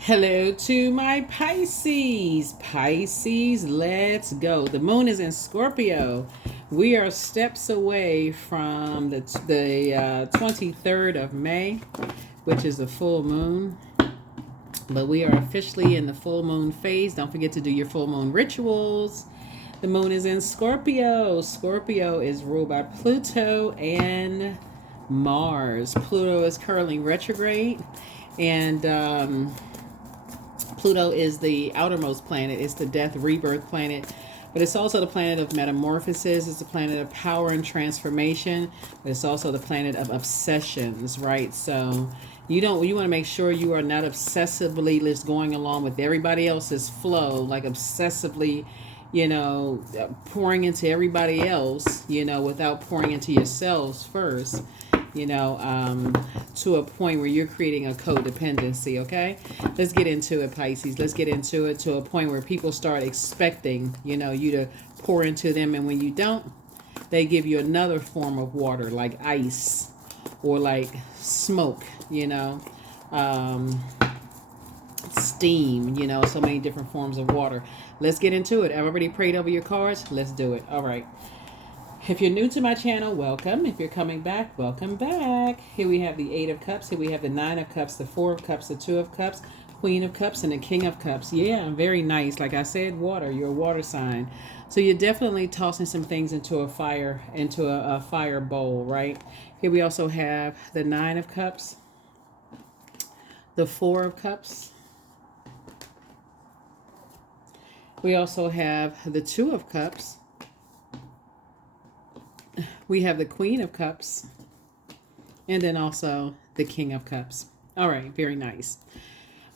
Hello to my Pisces. Pisces, let's go. The moon is in Scorpio. We are steps away from the 23rd of May, which is the full moon. But we are officially in the full moon phase. Don't forget to do your full moon rituals. The moon is in Scorpio. Scorpio is ruled by Pluto and Mars. Pluto is currently retrograde. And Pluto is the outermost planet. It's the death rebirth planet, but it's also the planet of metamorphosis. It's the planet of power and transformation, but it's also the planet of obsessions, right? So you want to make sure you are not obsessively just going along with everybody else's flow, like obsessively, pouring into everybody else, without pouring into yourselves first, to a point where you're creating a codependency. Okay, let's get into it, Pisces. Let's get into it to a point where people start expecting, you to pour into them, and when you don't, they give you another form of water, like ice or like smoke, steam, so many different forms of water. Let's get into it. Everybody prayed over your cards. Let's do it. All right. If you're new to my channel, welcome. If you're coming back, welcome back. Here we have the Eight of Cups. Here we have the Nine of Cups, the Four of Cups, the Two of Cups, Queen of Cups, and the King of Cups. Yeah, very nice. Like I said, water. You're a water sign. So you're definitely tossing some things into a fire bowl, right? Here we also have the Nine of Cups, the Four of Cups. We also have the Two of Cups. We have the Queen of Cups, and then also the King of Cups. All right, very nice.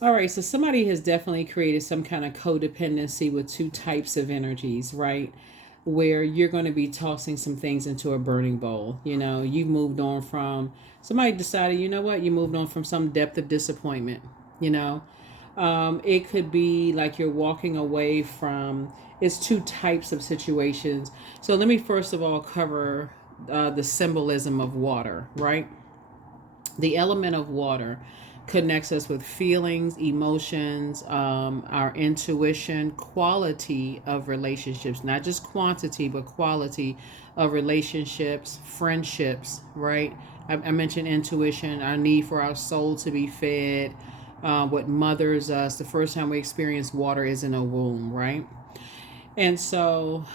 All right, so somebody has definitely created some kind of codependency with two types of energies, right? Where you're going to be tossing some things into a burning bowl. You've moved on from, somebody decided, you know what, you moved on from some depth of disappointment, it could be like you're walking away from, it's two types of situations. So let me first of all cover the symbolism of water, right? The element of water connects us with feelings, emotions, our intuition, quality of relationships, not just quantity, but quality of relationships, friendships, right? I mentioned intuition, our need for our soul to be fed. What mothers us, the first time we experience water is in a womb, right? And so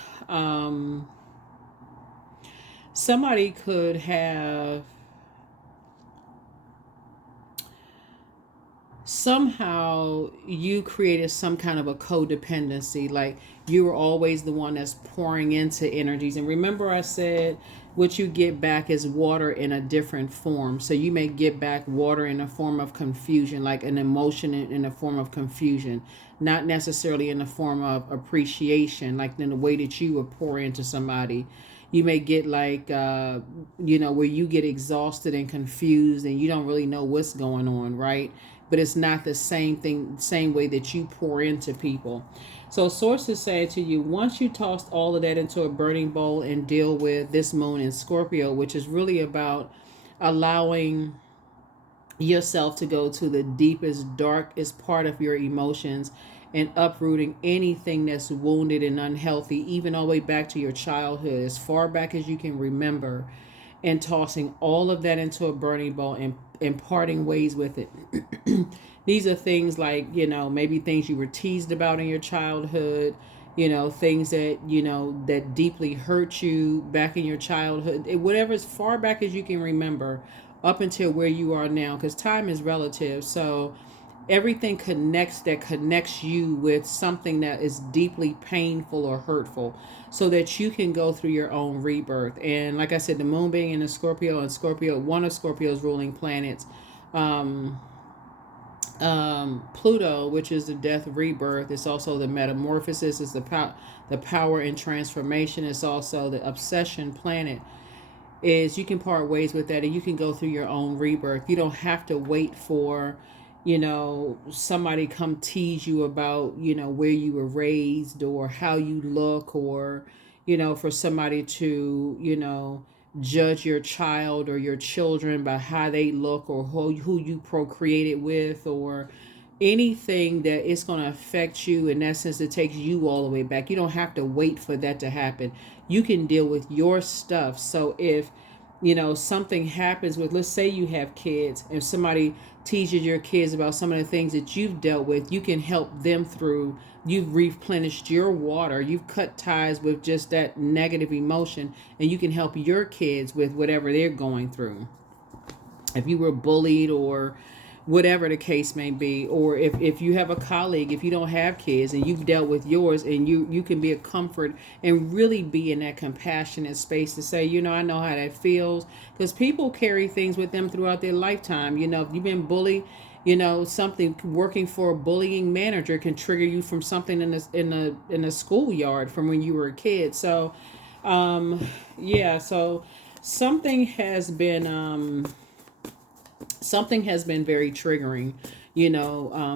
somebody could have somehow you created some kind of a codependency, like you were always the one that's pouring into energies. And remember I said what you get back is water in a different form. So you may get back water in a form of confusion, like an emotion in a form of confusion, not necessarily in the form of appreciation, like in the way that you would pour into somebody. You may get like where you get exhausted and confused and you don't really know what's going on, right? But it's not the same way that you pour into people. So sources say to you, once you tossed all of that into a burning bowl and deal with this moon in Scorpio, which is really about allowing yourself to go to the deepest, darkest part of your emotions and uprooting anything that's wounded and unhealthy, even all the way back to your childhood, as far back as you can remember, and tossing all of that into a burning bowl and parting ways with it. These are things like, maybe things you were teased about in your childhood, things that, that deeply hurt you back in your childhood, whatever, as far back as you can remember up until where you are now, because time is relative. So everything connects you with something that is deeply painful or hurtful, so that you can go through your own rebirth. And like I said, the moon being in a Scorpio, and Scorpio, one of Scorpio's ruling planets, Pluto, which is the death rebirth, it's also the metamorphosis, it's the power and transformation, it's also the obsession planet. Is you can part ways with that and you can go through your own rebirth. You don't have to wait for somebody come tease you about where you were raised or how you look, or for somebody to judge your child or your children by how they look, or who you procreated with, or anything that is going to affect you in that sense, it takes you all the way back. You don't have to wait for that to happen. You can deal with your stuff. So if something happens with, let's say you have kids, if somebody teaches your kids about some of the things that you've dealt with, you can help them through. You've replenished your water, you've cut ties with just that negative emotion, and you can help your kids with whatever they're going through. If you were bullied or whatever the case may be, or if you have a colleague, if you don't have kids and you've dealt with yours, and you can be a comfort and really be in that compassionate space to say, I know how that feels, because people carry things with them throughout their lifetime. If you've been bullied, something working for a bullying manager can trigger you from something in the schoolyard from when you were a kid. So yeah, so something has been very triggering,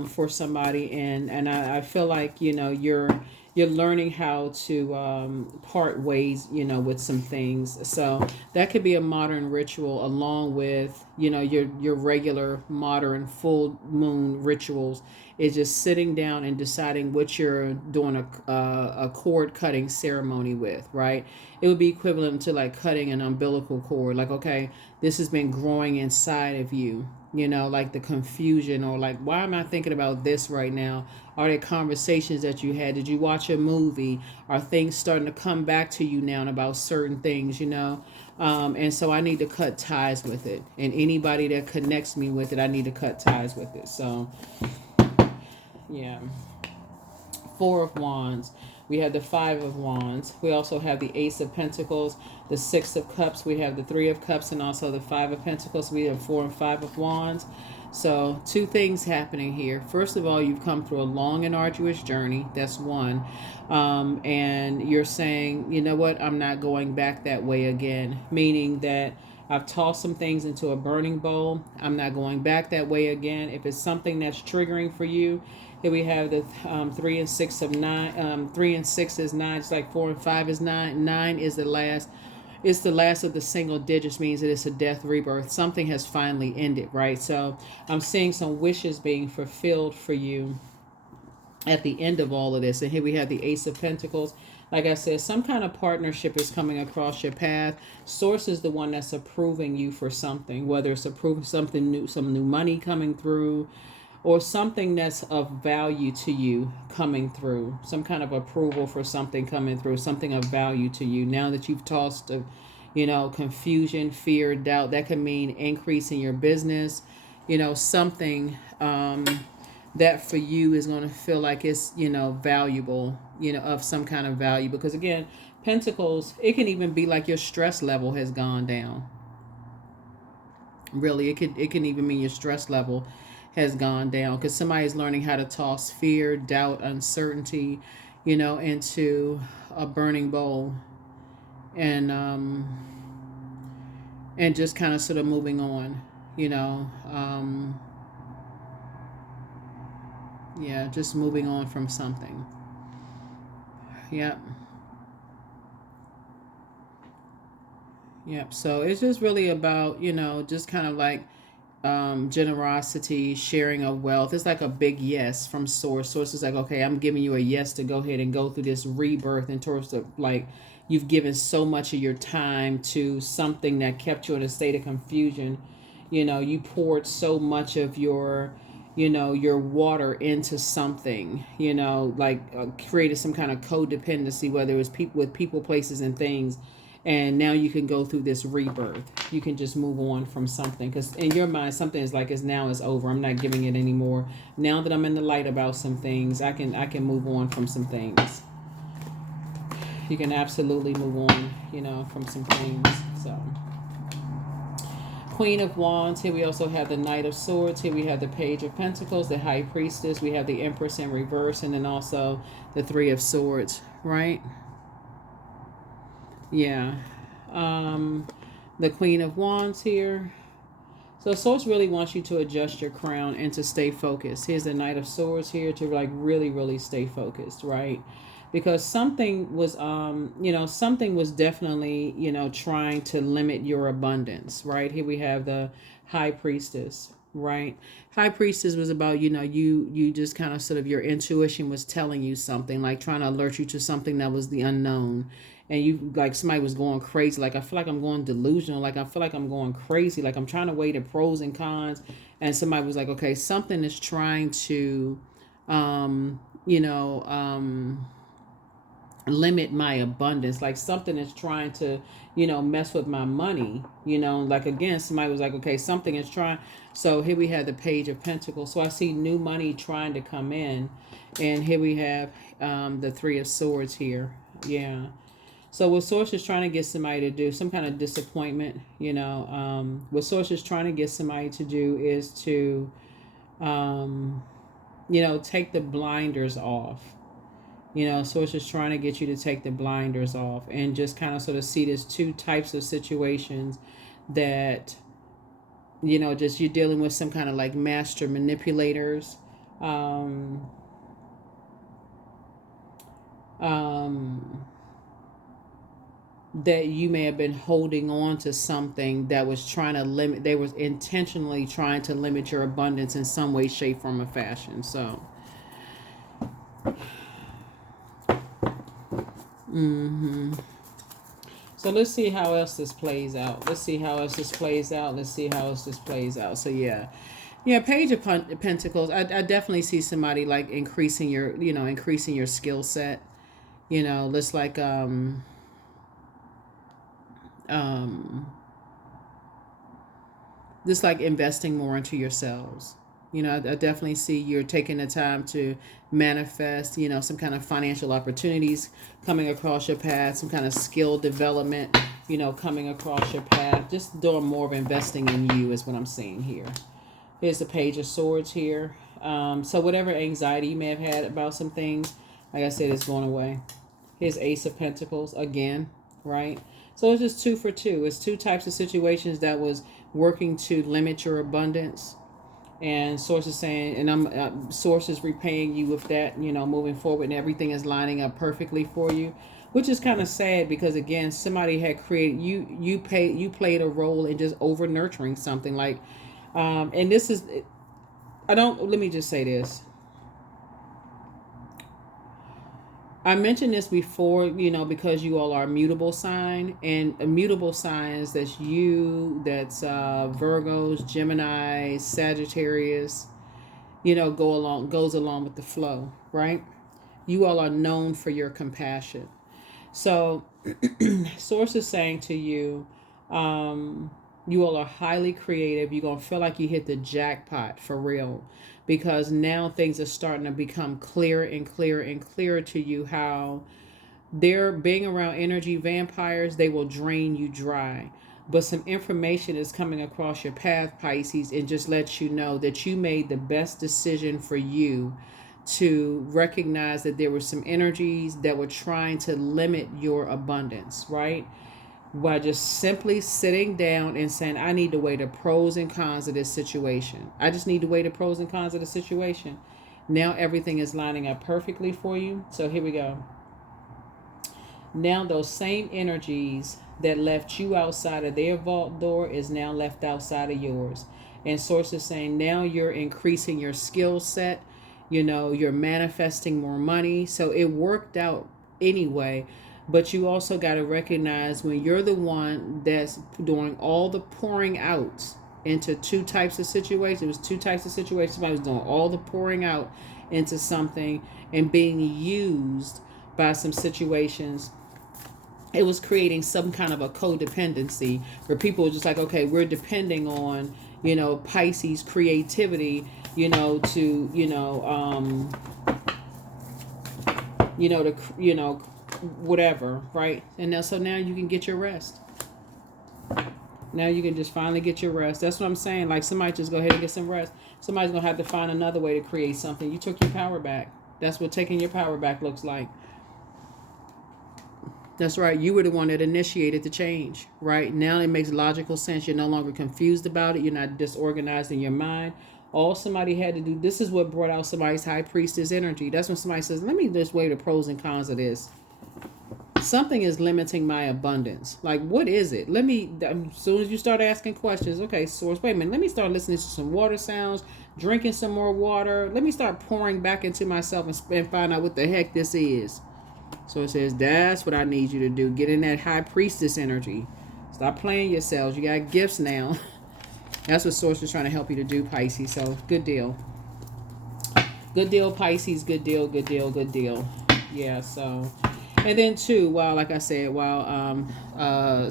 for somebody, and I feel like you're learning how to part ways, with some things. So that could be a modern ritual, along with your regular modern full moon rituals. Is just sitting down and deciding what you're doing a cord cutting ceremony with, right? It would be equivalent to like cutting an umbilical cord. Like, okay, this has been growing inside of you, like the confusion, or like, why am I thinking about this right now? Are there conversations that you had? Did you watch a movie? Are things starting to come back to you now about certain things, and so I need to cut ties with it, and anybody that connects me with it, I need to cut ties with it. So yeah. Four of Wands. We have the Five of Wands. We also have the Ace of Pentacles, the Six of Cups. We have the Three of Cups, and also the Five of Pentacles. We have Four and Five of Wands. So two things happening here. First of all, you've come through a long and arduous journey. That's one. And you're saying, you know what, I'm not going back that way again. Meaning that I've tossed some things into a burning bowl. I'm not going back that way again. If it's something that's triggering for you, here we have the 3 and 6 of 9. 3 and 6 is 9. It's like 4 and 5 is 9. 9 is the last. It's the last of the single digits, means that it's a death rebirth. Something has finally ended, right? So I'm seeing some wishes being fulfilled for you at the end of all of this. And here we have the Ace of Pentacles. Like I said, some kind of partnership is coming across your path. Source is the one that's approving you for something, whether it's approving something new, some new money coming through, or something that's of value to you coming through, some kind of approval for something coming through, something of value to you. Now that you've tossed, confusion, fear, doubt, that can mean increase in your business, something that for you is going to feel like it's, valuable, of some kind of value. Because again, Pentacles, it can even be like your stress level has gone down. Really, it can even mean your stress level has gone down, because somebody's learning how to toss fear, doubt, uncertainty, into a burning bowl, and just kind of sort of moving on, yeah, just moving on from something. Yep. Yep. So it's just really about, just kind of like generosity, sharing of wealth. It's like a big yes from Source. Source is like, okay, I'm giving you a yes to go ahead and go through this rebirth, in terms of like, you've given so much of your time to something that kept you in a state of confusion. You poured so much of your your water into something, like created some kind of codependency, whether it was people, places, and things. And now you can go through this rebirth. You can just move on from something, because in your mind, something is like, it's over. I'm not giving it anymore. Now that I'm in the light about some things, I can move on from some things. You can absolutely move on, from some things. So, Queen of Wands. Here we also have the Knight of Swords. Here we have the Page of Pentacles, the High Priestess. We have the Empress in reverse, and then also the Three of Swords, right? Yeah. The Queen of Wands here. So Source really wants you to adjust your crown and to stay focused. Here's the Knight of Swords here, to like really, really stay focused, right? Because something was, something was definitely, trying to limit your abundance, right? Here we have the High Priestess. right? High Priestess was about, you just kind of sort of your intuition was telling you something, like trying to alert you to something that was the unknown. And you, like, somebody was going crazy. Like, I feel like I'm going delusional. Like, I feel like I'm going crazy. Like, I'm trying to weigh the pros and cons. And somebody was like, okay, something is trying to, um, you know, um, limit my abundance. Like, something is trying to, mess with my money. Like, again, somebody was like, okay, something is trying. So here we have the Page of Pentacles. So I see new money trying to come in. And here we have the Three of Swords here. Yeah. So what Source is trying to get somebody to do, some kind of disappointment, what Source is trying to get somebody to do is to, um, take the blinders off. Source is trying to get you to take the blinders off and just kind of sort of see there's two types of situations that, just you're dealing with some kind of like master manipulators. Um, um, that you may have been holding on to something that was trying to limit, they was intentionally trying to limit your abundance in some way, shape, form, or fashion. So, so let's see how else this plays out. Let's see how else this plays out. Let's see how else this plays out. So yeah, Page of Pentacles. I definitely see somebody like increasing your skill set. Let's like just like investing more into yourselves. I definitely see you're taking the time to manifest, some kind of financial opportunities coming across your path, some kind of skill development, coming across your path. Just doing more of investing in you is what I'm seeing here. Here's the Page of Swords here. So whatever anxiety you may have had about some things, like I said, it's going away. Here's Ace of Pentacles again, right? So it's just 2 for 2. It's two types of situations that was working to limit your abundance. And Source is saying, and Source is repaying you with that, moving forward, and everything is lining up perfectly for you, which is kind of sad because again, somebody had created you played a role in just over nurturing something like, and this is, let me just say this. I mentioned this before, because you all are a mutable sign, and immutable signs, that's Virgos, Gemini, Sagittarius, goes along with the flow, right? You all are known for your compassion. So Source is saying to you, you all are highly creative. You're going to feel like you hit the jackpot for real, because now things are starting to become clearer and clearer and clearer to you how they're being around energy vampires. They will drain you dry. But some information is coming across your path, Pisces, and just lets you know that you made the best decision for you to recognize that there were some energies that were trying to limit your abundance, right? By just simply sitting down and saying, I need to weigh the pros and cons of this situation. I just need to weigh the pros and cons of the situation. Now everything is lining up perfectly for you. So here we go. Now those same energies that left you outside of their vault door is now left outside of yours. And Source is saying now you're increasing your skill set. You're manifesting more money. So it worked out anyway. But you also got to recognize when you're the one that's doing all the pouring out into two types of situations. It was two types of situations. Somebody was doing all the pouring out into something and being used by some situations. It was creating some kind of a codependency where people were just like, okay, we're depending on, Pisces creativity, whatever, right? And now, so now you can get your rest. Now you can just finally get your rest. That's what I'm saying. Like, somebody just go ahead and get some rest. Somebody's going to have to find another way to create something. You took your power back. That's what taking your power back looks like. That's right. You were the one that initiated the change, right? Now it makes logical sense. You're no longer confused about it. You're not disorganized in your mind. All somebody had to do, this is what brought out somebody's High Priestess energy. That's when somebody says, let me just weigh the pros and cons of this. Something is limiting my abundance. Like, what is it? As soon as you start asking questions, okay, source, wait a minute, let me start listening to some water sounds, drinking some more water. Let me start pouring back into myself and find out what the heck this is. So it says, that's what I need you to do. Get in that high priestess energy. Stop playing yourselves. You got gifts now. That's what Source is trying to help you to do, Pisces. So, good deal. Good deal, Pisces. Good deal, good deal, good deal. Yeah, so. And then, too, like I said,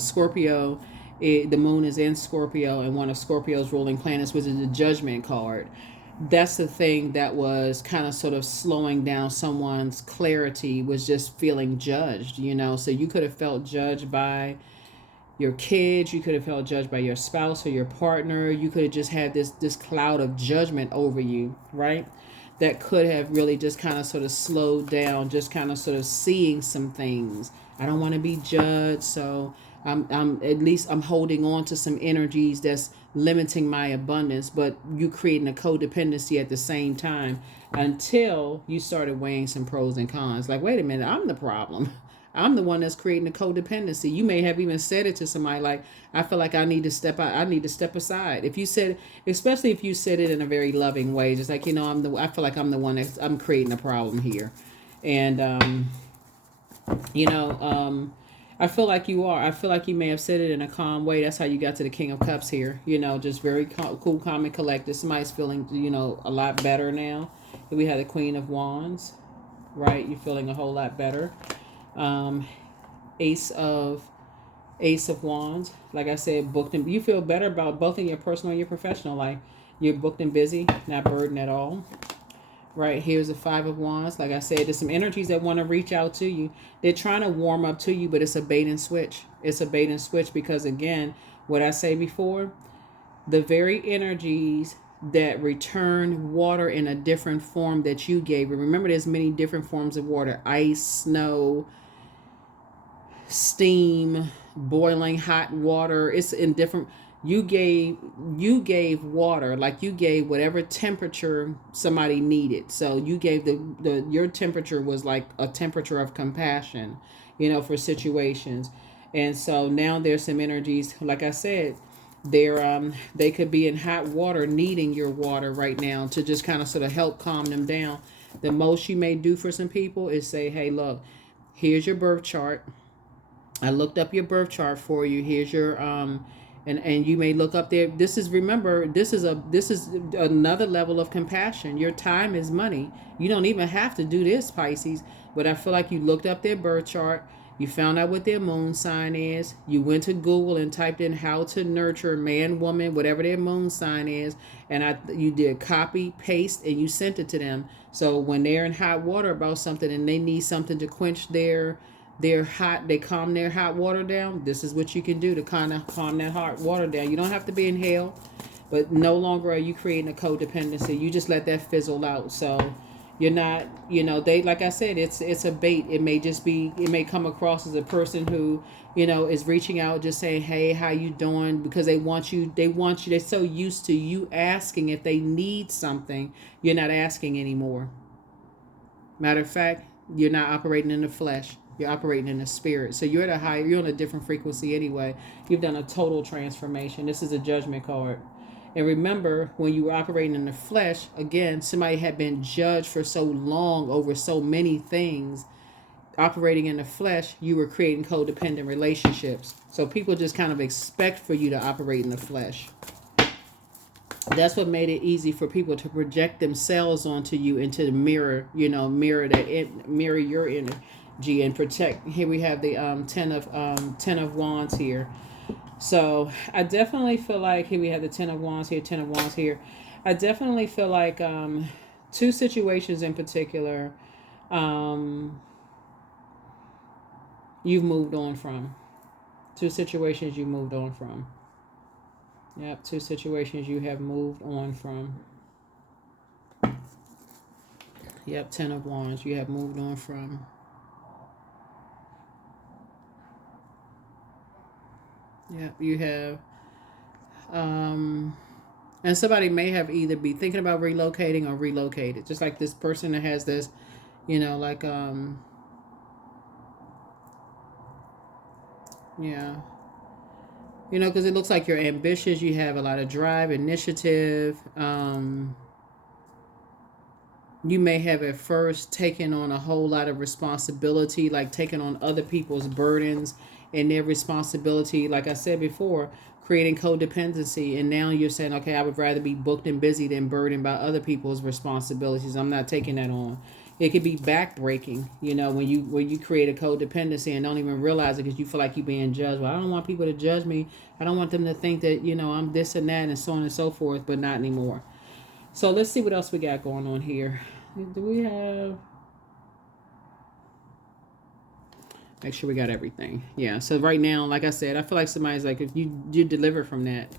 Scorpio, the moon is in Scorpio, and one of Scorpio's ruling planets, which is the Judgment card. That's the thing that was kind of sort of slowing down someone's clarity, was just feeling judged, So you could have felt judged by your kids, you could have felt judged by your spouse or your partner. You could have just had this cloud of judgment over you, right? That could have really just kind of sort of slowed down, just kind of sort of seeing some things. I don't want to be judged, so I'm holding on to some energies that's limiting my abundance, but you creating a codependency at the same time, until you started weighing some pros and cons. Like, wait a minute, I'm the problem. I'm the one that's creating the codependency. You may have even said it to somebody like, I feel like I need to step out. I need to step aside. If you said, especially if you said it in a very loving way, just like, I feel like I'm the one I'm creating a problem here. And, I feel like you are. I feel like you may have said it in a calm way. That's how you got to the King of Cups here. Just very cool, calm, and collected. Somebody's feeling, a lot better now. We had the Queen of Wands, right? You're feeling a whole lot better. Ace of Wands. Like I said, booked and you feel better about both in your personal and your professional life. You're booked and busy, not burdened at all. Right, here's the Five of Wands. Like I said, there's some energies that want to reach out to you. They're trying to warm up to you, but it's a bait and switch. It's a bait and switch because, again, what I say before, the very energies that return water in a different form that you gave. And remember, there's many different forms of water: ice, snow, steam, boiling hot water. It's in different. You gave water, like you gave whatever temperature somebody needed. So you gave your temperature was like a temperature of compassion, for situations. And so now there's some energies, like I said, they could be in hot water, needing your water right now to just kind of sort of help calm them down. The most you may do for some people is say, hey, look, here's your birth chart. I looked up your birth chart for you. Here's your and you may look up there. This is another level of compassion. Your time is money. You don't even have to do this, Pisces. But I feel like you looked up their birth chart. You found out what their moon sign is. You went to Google and typed in how to nurture man, woman, whatever their moon sign is, and you did copy, paste, and you sent it to them. So when they're in hot water about something and they need something to quench they calm their hot water down. This is what you can do to kind of calm that hot water down. You don't have to be in hell, but no longer are you creating a codependency. You just let that fizzle out. So you're not, they, like I said, it's a bait. It may come across as a person who, is reaching out, just saying, hey, how you doing? Because they want you, they're so used to you asking if they need something. You're not asking anymore. Matter of fact, you're not operating in the flesh. You're operating in the spirit. So you're you're on a different frequency anyway. You've done a total transformation. This is a Judgment card. And remember, when you were operating in the flesh, again, somebody had been judged for so long over so many things. Operating in the flesh, you were creating codependent relationships. So people just kind of expect for you to operate in the flesh. That's what made it easy for people to project themselves onto you, into the mirror, mirror your energy and protect. Here we have the 10 of Wands here. So I definitely feel like, here we have the 10 of Wands here, 10 of Wands here. I definitely feel like two situations in particular you've moved on from. Two situations you moved on from. Yep, two situations you have moved on from. Yep, 10 of Wands you have moved on from. Yep, you have. And somebody may have either be thinking about relocating or relocated. Just like this person that has this, Yeah. You know, because it looks like you're ambitious. You have a lot of drive, initiative. You may have at first taken on a whole lot of responsibility, like taking on other people's burdens and their responsibility. Like I said before, creating codependency. And now you're saying, okay, I would rather be booked and busy than burdened by other people's responsibilities. I'm not taking that on. It could be backbreaking, you know, when you create a codependency and don't even realize it because you feel like you're being judged. Well, I don't want people to judge me. I don't want them to think that, you know, I'm this and that and so on and so forth, but not anymore. So let's see what else we got going on here. Do we have? Make sure we got everything. Yeah. So right now, like I said, I feel like somebody's like, if you deliver from that,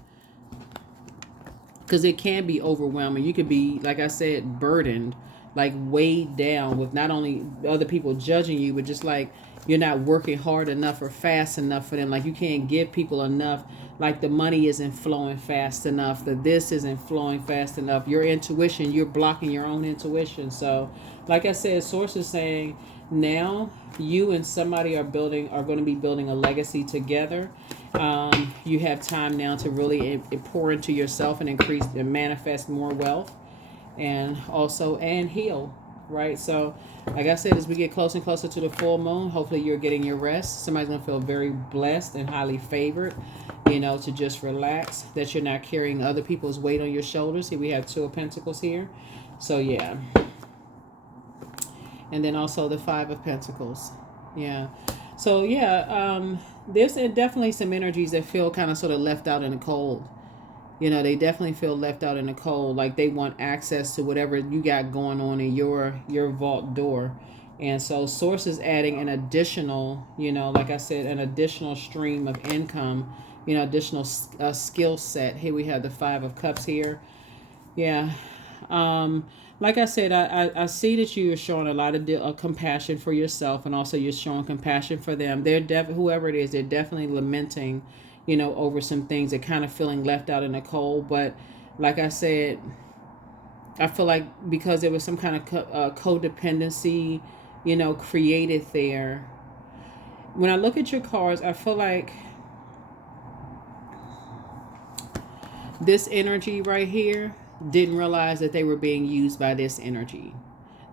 because it can be overwhelming. You could be, like I said, burdened, like weighed down with not only other people judging you, but just like you're not working hard enough or fast enough for them. Like you can't give people enough. Like the money isn't flowing fast enough. The this isn't flowing fast enough. Your intuition, you're blocking your own intuition. So, like I said, source is saying now you and somebody are going to be building a legacy together. You have time now to really pour into yourself and increase and manifest more wealth, and also and heal, right? So like I said, as we get closer and closer to the full moon, hopefully you're getting your rest. Somebody's going to feel very blessed and highly favored, you know, to just relax, that you're not carrying other people's weight on your shoulders. See, we have 2 of Pentacles here. So yeah. And then also the 5 of Pentacles. Yeah. So yeah, there's definitely some energies that feel kind of sort of left out in the cold. You know, they definitely feel left out in the cold, like they want access to whatever you got going on in your vault door. And so source is adding an additional, you know, like I said, an additional stream of income, you know, additional skill set. Here we have the 5 of Cups here. Yeah. Like I said, I see that you are showing a lot of compassion for yourself, and also you're showing compassion for them. Whoever it is, they're definitely lamenting, you know, over some things. They're kind of feeling left out in the cold. But like I said, I feel like because there was some kind of codependency, you know, created there. When I look at your cards, I feel like this energy right here didn't realize that they were being used by this energy.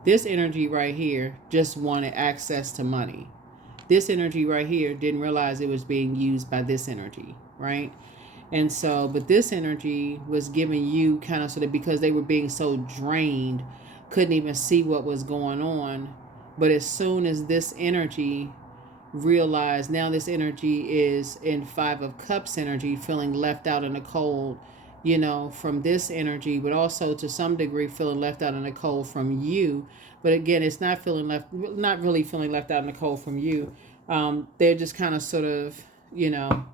This energy right here just wanted access to money. This energy right here didn't realize it was being used by this energy, right? And so, but this energy was giving you kind of sort of, because they were being so drained, couldn't even see what was going on. But as soon as this energy realized, now this energy is in 5 of Cups energy, feeling left out in the cold, you know, from this energy, but also to some degree feeling left out in the cold from you. But again, it's not not really feeling left out in the cold from you. They're just kind of sort of, you know,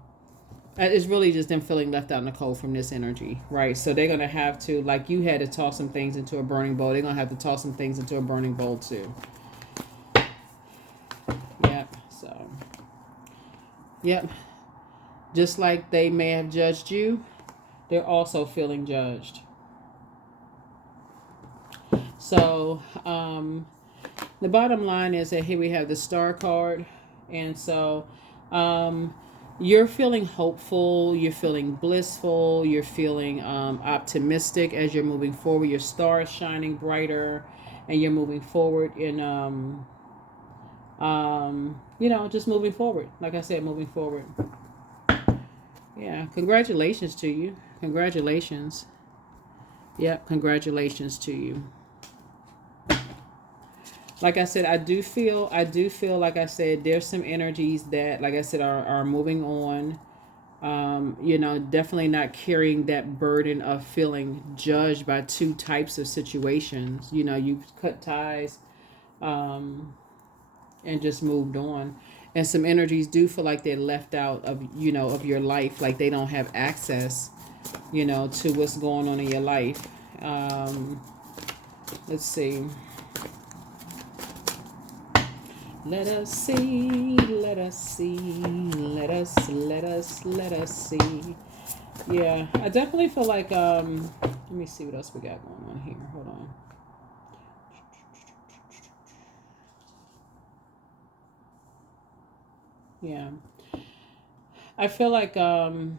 it's really just them feeling left out in the cold from this energy, right? So they're going to have to, like you had to toss some things into a burning bowl, they're going to have to toss some things into a burning bowl too. Yep. So, yep. Just like they may have judged you, they're also feeling judged. So, the bottom line is that here we have the Star card. And so, you're feeling hopeful, you're feeling blissful, you're feeling optimistic as you're moving forward. Your star is shining brighter, and you're moving forward in, you know, just moving forward. Like I said, moving forward. Yeah, congratulations to you. Congratulations. Yep, congratulations to you. Like I said, I do feel like I said, there's some energies that, like I said, are moving on. You know, definitely not carrying that burden of feeling judged by 2 types of situations. You know, you've cut ties, and just moved on. And some energies do feel like they're left out of, you know, of your life, like they don't have access, you know, to what's going on in your life. Let's see. Let us see, let us see, let us see. Yeah, I definitely feel like, let me see what else we got going on here. Hold on. Yeah. I feel like ooh.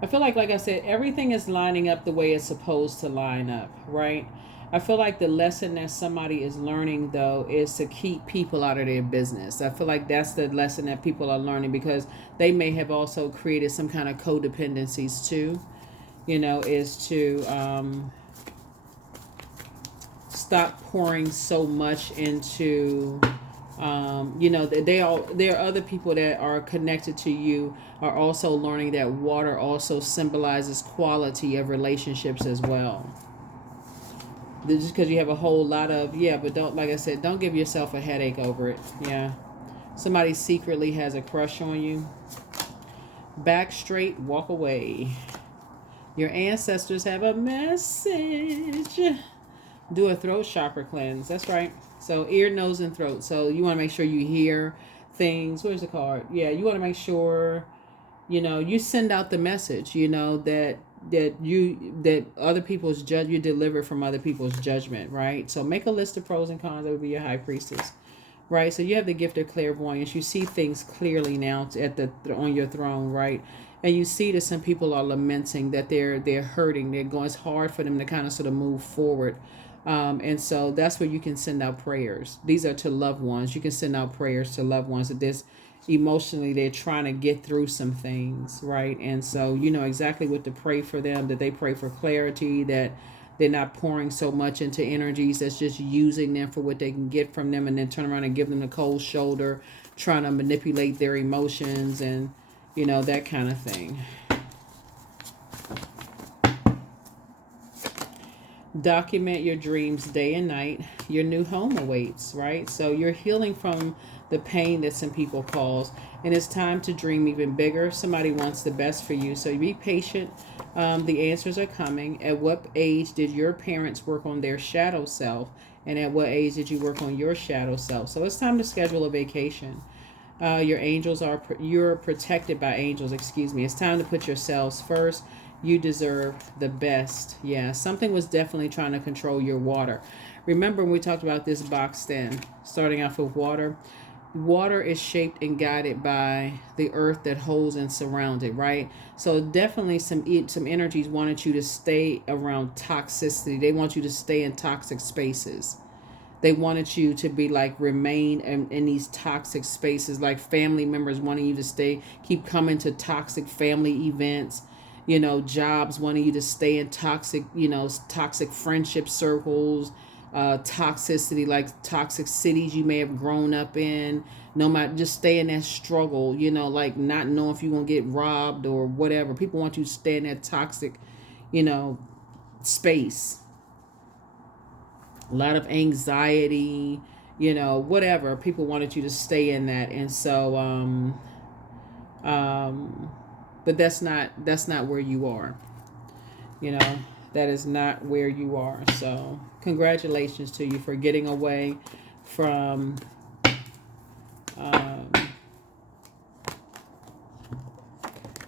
I feel like I said, everything is lining up the way it's supposed to line up, right? I feel like the lesson that somebody is learning, though, is to keep people out of their business. I feel like that's the lesson that people are learning, because they may have also created some kind of codependencies too, is to stop pouring so much into there are other people that are connected to you, are also learning that water also symbolizes quality of relationships as well. Just because you have a whole lot of, but don't, like I said, don't give yourself a headache over it. Yeah, somebody secretly has a crush on you. Back straight, walk away. Your ancestors have a message. Do a throat chakra cleanse. That's right. So ear, nose, and throat. So you want to make sure you hear things. Where's the card? Yeah, you want to make sure, you send out the message, that other people's you deliver from other people's judgment, right? So make a list of pros and cons. That would be your high priestess, right? So you have the gift of clairvoyance. You see things clearly now on your throne, right? And you see that some people are lamenting that they're hurting. They're going. It's hard for them to kind of sort of move forward. And so that's where you can send out prayers. These are to loved ones. You can send out prayers to loved ones that this emotionally they're trying to get through some things, right? And so you know exactly what to pray for them, that they pray for clarity, that they're not pouring so much into energies that's just using them for what they can get from them, and then turn around and give them the cold shoulder, trying to manipulate their emotions and that kind of thing. Document your dreams day and night. Your new home awaits, right? So you're healing from the pain that some people cause, and it's time to dream even bigger. Somebody wants the best for you, so be patient. The answers are coming. At what age did your parents work on their shadow self, and at what age did you work on your shadow self? So it's time to schedule a vacation. You're protected by angels, excuse me. It's time to put yourselves first. You deserve the best. Yeah, something was definitely trying to control your water. Remember when we talked about this box then, starting off with water? Water is shaped and guided by the earth that holds and surrounds it, right? So definitely some energies wanted you to stay around toxicity. They want you to stay in toxic spaces. They wanted you to be like remain in these toxic spaces, like family members wanting you to keep coming to toxic family events, jobs wanting you to stay in toxic friendship circles, toxicity, like toxic cities you may have grown up in. No matter, just stay in that struggle, like not knowing if you're going to get robbed or whatever. People want you to stay in that toxic, space. A lot of anxiety, whatever. People wanted you to stay in that. And so, but that's not where you are. That is not where you are. So congratulations to you for getting away from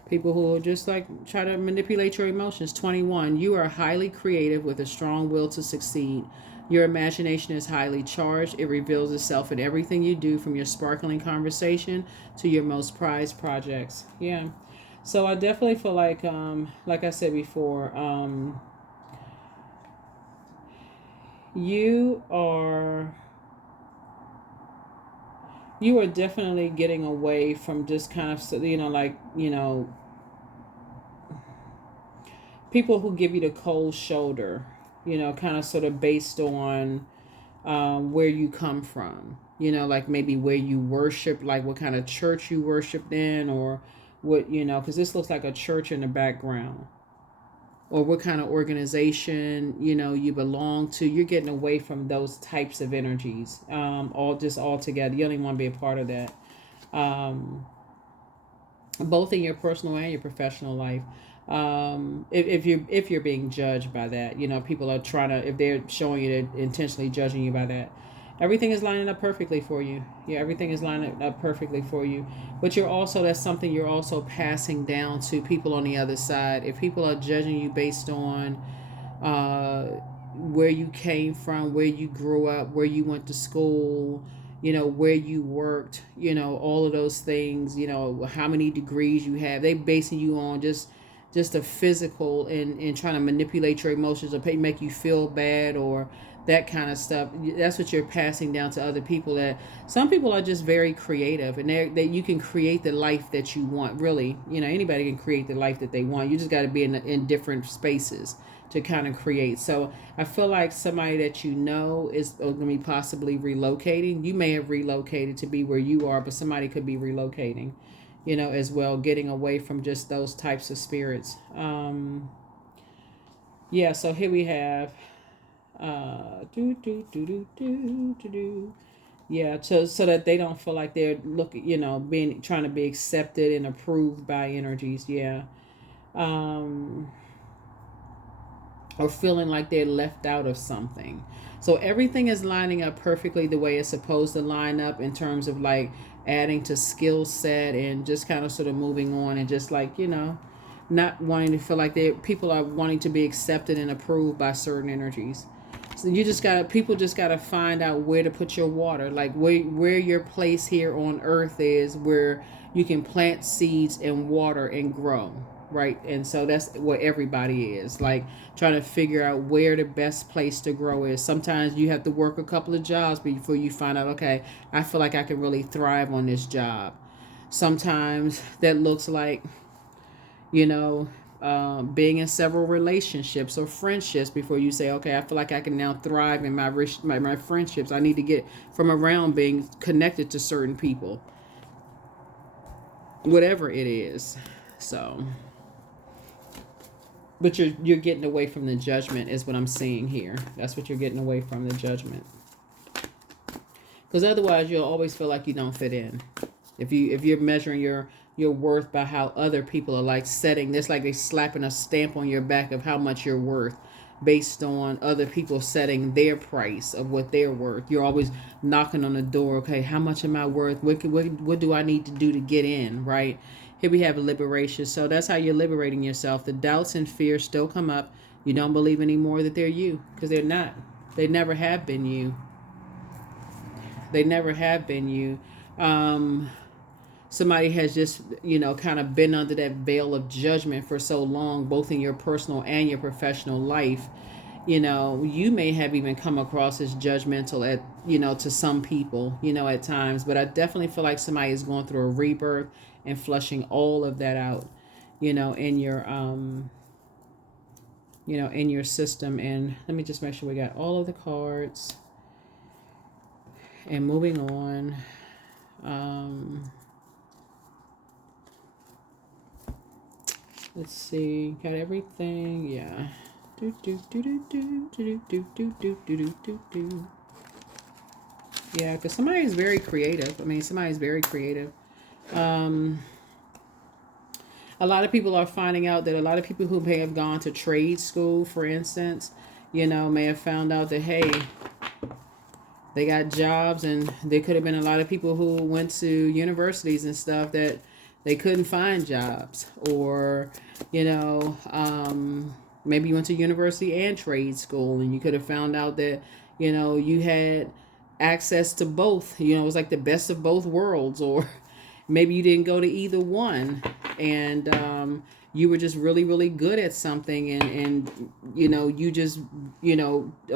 people who just like try to manipulate your emotions. 21, you are highly creative with a strong will to succeed. Your imagination is highly charged. It reveals itself in everything you do, from your sparkling conversation to your most prized projects. Yeah. So I definitely feel like I said before, you are definitely getting away from just kind of, people who give you the cold shoulder, kind of sort of based on where you come from, like maybe where you worship, like what kind of church you worshiped in, or what, because this looks like a church in the background, or what kind of organization, you belong to. You're getting away from those types of energies, all together. You don't even want to be a part of that. Both in your personal and your professional life. If you're being judged by that, people are trying to, if they're showing you, they're intentionally judging you by that. Everything is lining up perfectly for you. Yeah, everything is lining up perfectly for you. But that's something you're also passing down to people on the other side. If people are judging you based on uh, where you came from, where you grew up, where you went to school, where you worked, all of those things, how many degrees you have. They basing you on just a physical, and trying to manipulate your emotions, or make you feel bad, or that kind of stuff. That's what you're passing down to other people. That some people are just very creative, and that you can create the life that you want. Really, anybody can create the life that they want. You just got to be in different spaces to kind of create. So I feel like somebody that is going to be possibly relocating. You may have relocated to be where you are, but somebody could be relocating, as well, getting away from just those types of spirits. Yeah, so here we have do do do do do do do. Yeah, so that they don't feel like they're looking, being trying to be accepted and approved by energies. Yeah. Um or feeling like they're left out of something. So everything is lining up perfectly the way it's supposed to line up, in terms of like adding to skill set, and just kind of sort of moving on, and just like, not wanting to feel like people are wanting to be accepted and approved by certain energies. So people just gotta find out where to put your water, like where your place here on earth is, where you can plant seeds and water and grow, right? And so that's what everybody is like, trying to figure out where the best place to grow is. Sometimes you have to work a couple of jobs before you find out, okay, I feel like I can really thrive on this job. Sometimes that looks like, you know, being in several relationships or friendships before you say, okay, I feel like I can now thrive in my friendships. I need to get from around being connected to certain people, whatever it is. So, but you're getting away from the judgment is what I'm seeing here. That's what you're getting away from, the judgment. Because otherwise, you'll always feel like you don't fit in. If you're measuring your worth by how other people are like setting this, like they slapping a stamp on your back of how much you're worth based on other people setting their price of what they're worth. You're always knocking on the door. Okay, how much am I worth? What do I need to do to get in? Right. Here we have liberation. So that's how you're liberating yourself. The doubts and fears still come up. You don't believe anymore that they're you, because they're not. They never have been you. They never have been you. Somebody has just, kind of been under that veil of judgment for so long, both in your personal and your professional life. You may have even come across as judgmental to some people, at times. But I definitely feel like somebody is going through a rebirth and flushing all of that out, in your, in your system. And let me just make sure we got all of the cards. And moving on. Let's see. Got everything. Yeah. Yeah, because somebody is very creative. Somebody's very creative. A lot of people are finding out that a lot of people who may have gone to trade school, for instance, may have found out that, hey, they got jobs, and there could have been a lot of people who went to universities and stuff that they couldn't find jobs, or, maybe you went to university and trade school, and you could have found out that, you had access to both, it was like the best of both worlds, or maybe you didn't go to either one, and you were just really, really good at something, and you just,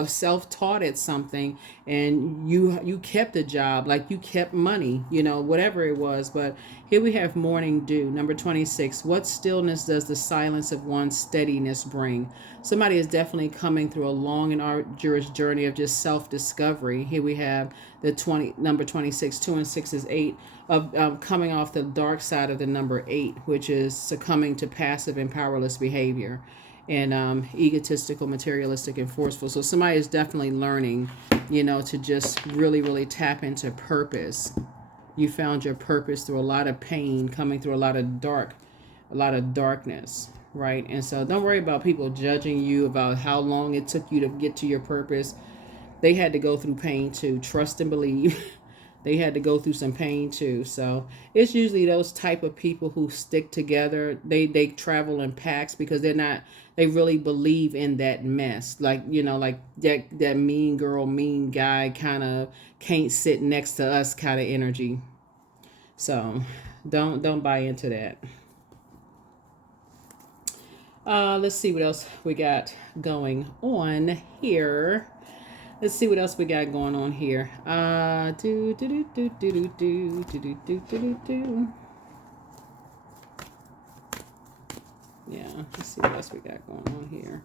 self-taught at something, and you kept a job, like you kept money, whatever it was. But here we have morning dew, number 26. What stillness does the silence of one's steadiness bring? Somebody is definitely coming through a long and arduous journey of just self-discovery. Here we have the number 26. 2 and 6 is 8. Of coming off the dark side of the number 8, which is succumbing to passive and powerless behavior, and egotistical, materialistic, and forceful. So somebody is definitely learning, to just really, really tap into purpose. You found your purpose through a lot of pain, coming through a lot of darkness, right? And so don't worry about people judging you about how long it took you to get to your purpose. They had to go through pain too. Trust and believe. They had to go through some pain too. So it's usually those type of people who stick together. They travel in packs because they really believe in that mess. Like, like that mean girl, mean guy kind of can't sit next to us kind of energy. So don't buy into that. Let's see what else we got going on here. Let's see what else we got going on here. Do do do do do do do do do do do do. Yeah, let's see what else we got going on here.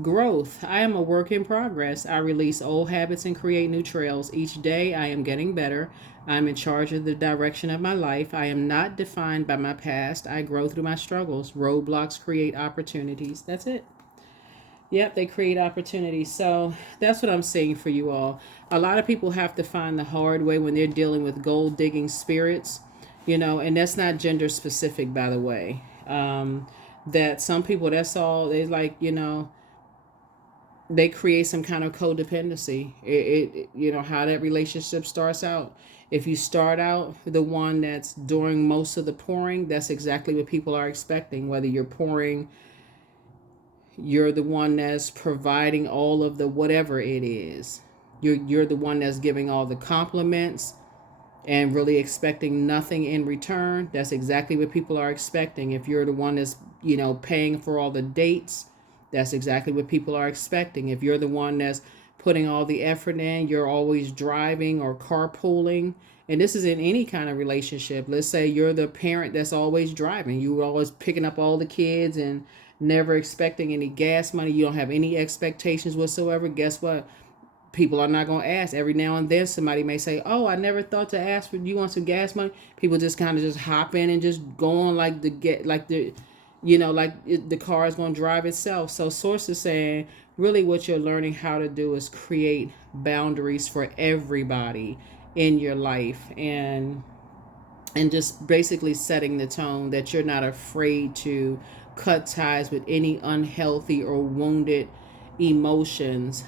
Growth. I am a work in progress. I release old habits and create new trails. Each day I am getting better. I'm in charge of the direction of my life. I am not defined by my past. I grow through my struggles. Roadblocks create opportunities. That's it. Yep, they create opportunities. So that's what I'm saying for you all. A lot of people have to find the hard way when they're dealing with gold digging spirits, and that's not gender specific, by the way. That some people, that's all they like, they create some kind of codependency. How that relationship starts out. If you start out the one that's doing most of the pouring, that's exactly what people are expecting. Whether you're pouring, you're the one that's providing all of the whatever it is. You're the one that's giving all the compliments and really expecting nothing in return. That's exactly what people are expecting. If you're the one that's, paying for all the dates, that's exactly what people are expecting. If you're the one that's putting all the effort in, you're always driving or carpooling. And this is in any kind of relationship. Let's say you're the parent that's always driving. You're always picking up all the kids and never expecting any gas money. You don't have any expectations whatsoever. Guess what? People are not going to ask. Every now and then somebody may say, oh, I never thought to ask for, you want some gas money? People just kind of just hop in and just go on like the car is going to drive itself. So source is saying really what you're learning how to do is create boundaries for everybody in your life, and just basically setting the tone that you're not afraid to cut ties with any unhealthy or wounded emotions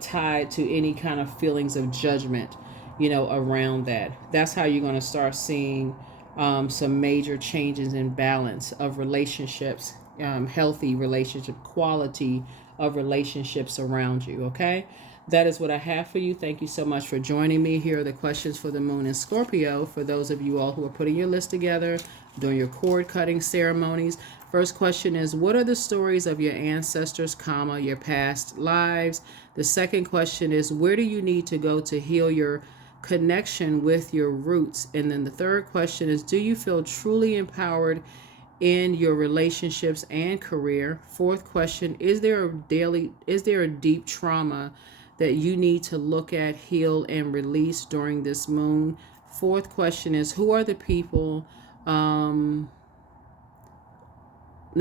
tied to any kind of feelings of judgment, around that. That's how you're going to start seeing some major changes in balance of relationships, healthy relationship, quality of relationships around you. Okay. That is what I have for you. Thank you so much for joining me. Here are the questions for the moon in Scorpio. For those of you all who are putting your list together, doing your cord cutting ceremonies. First question is, what are the stories of your ancestors, your past lives? The second question is, where do you need to go to heal your connection with your roots? And then the third question is, do you feel truly empowered in your relationships and career? Fourth question, is there a deep trauma that you need to look at, heal, and release during this moon? Fourth question is, who are the people, let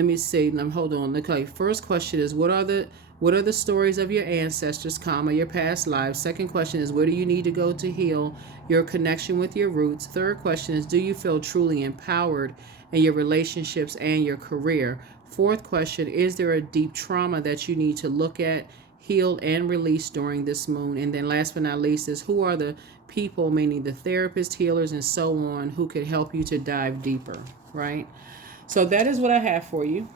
me see, hold on. Okay, first question is, what are the stories of your ancestors, your past lives? Second question is, where do you need to go to heal your connection with your roots? Third question is, do you feel truly empowered in your relationships and your career? Fourth question, is there a deep trauma that you need to look at, heal, and release during this moon? And then last but not least is, who are the people, meaning the therapists, healers, and so on, who could help you to dive deeper, right? So that is what I have for you.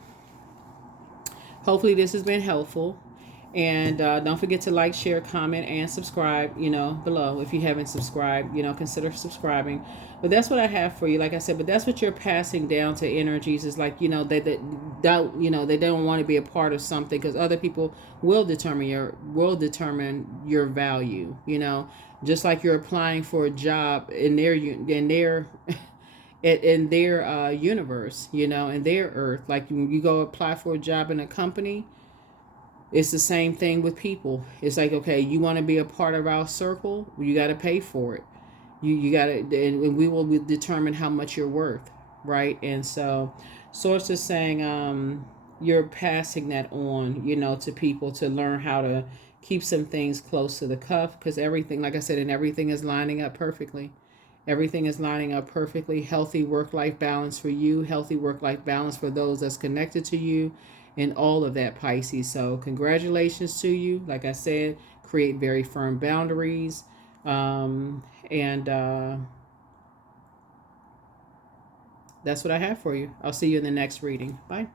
Hopefully this has been helpful. And don't forget to like, share, comment, and subscribe, below. If you haven't subscribed, consider subscribing. But that's what I have for you. Like I said, but that's what you're passing down to energies is like, they don't want to be a part of something because other people will determine your value, just like you're applying for a job in their in their universe, in their earth. Like you go apply for a job in a company, it's the same thing with people. It's like, okay, you want to be a part of our circle, you got to pay for it. You got to, and we will determine how much you're worth, right? And so, source is saying, you're passing that on, to people to learn how to keep some things close to the cuff, because everything, like I said, and everything is lining up perfectly. Everything is lining up perfectly. Healthy work-life balance for you, healthy work-life balance for those that's connected to you, and all of that, Pisces. So congratulations to you. Like I said, create very firm boundaries. And that's what I have for you. I'll see you in the next reading. Bye.